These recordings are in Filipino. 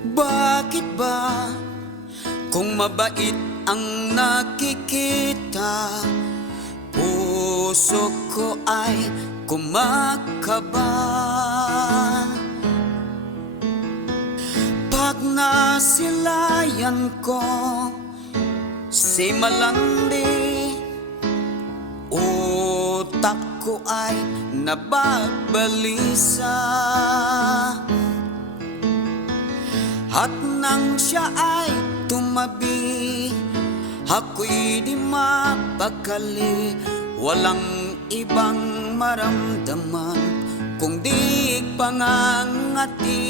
Bakit ba kung mabait ang nakikita, puso ko ay kumakaba? Pag nasilayan ko si malandi, utak ko ay nababalisa. At nang siya ay tumabi, ako'y di mapakali. Walang ibang maramdaman kundi pangangati.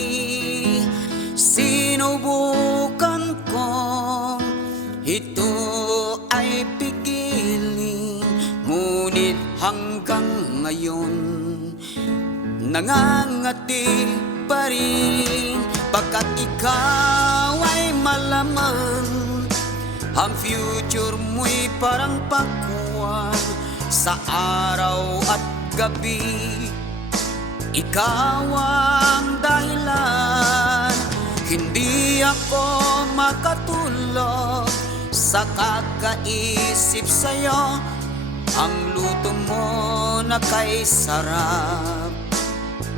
Sinubukan kong ito ay pigilin, ngunit hanggang ngayon nangangati pa rin. Pagkat ikaw ay malaman, ang future mo'y parang pakwan sa araw at gabi. Ikaw ang dahilan, hindi ako makatulog sa kakaisip sa'yo. Ang luto mo na kay sarap,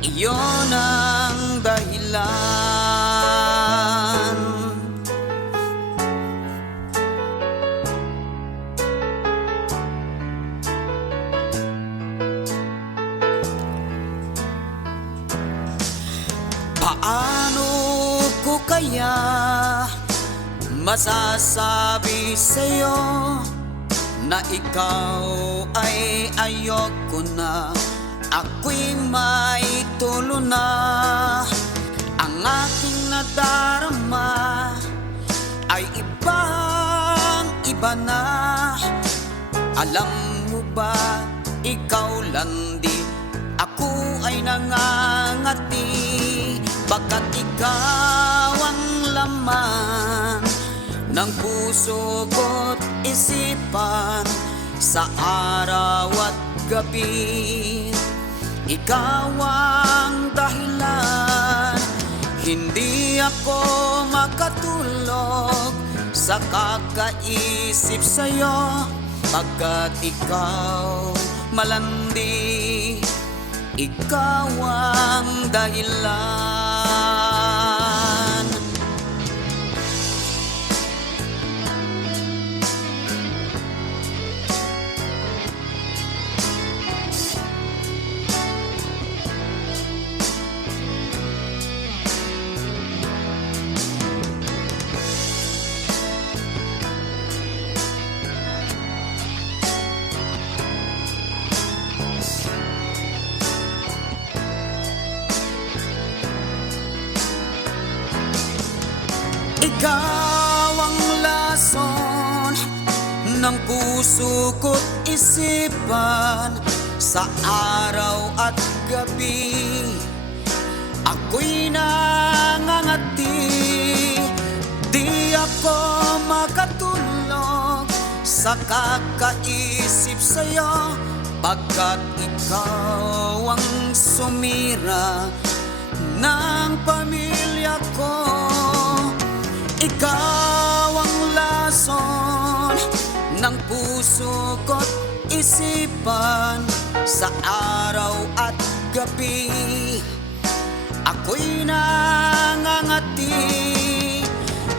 iyon ang dahilan. Paano ko kaya masasabi sa'yo na ikaw ay ayoko na? Ako'y may tulo na, ang aking nadarama ay ibang-iba na. Alam mo ba, ikaw lang di, ako ay nangangati. Pagkat ikaw ang laman ng puso ko't isipan sa araw at gabi. Ikaw ang dahilan, hindi ako makatulog sa kakaisip sa'yo. Pagkat ikaw malandi, ikaw ang dahilan. Ikaw ang lason ng puso ko't isipan sa araw at gabi. Ako'y nangangati, di ako makatulog sa kakaisip sa'yo. Pagkat ikaw ang sumira ng pamilya ko. Ikaw ang lason ng puso ko't isipan sa araw at gabi. Ako'y nangangati,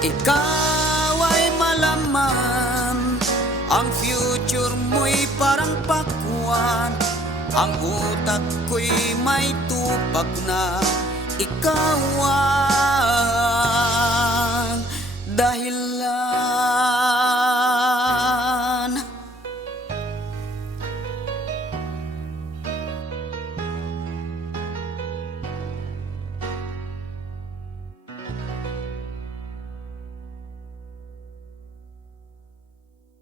ikaw ay malaman, ang future mo'y parang pakwan. Ang utak ko'y may tupak na, ikaw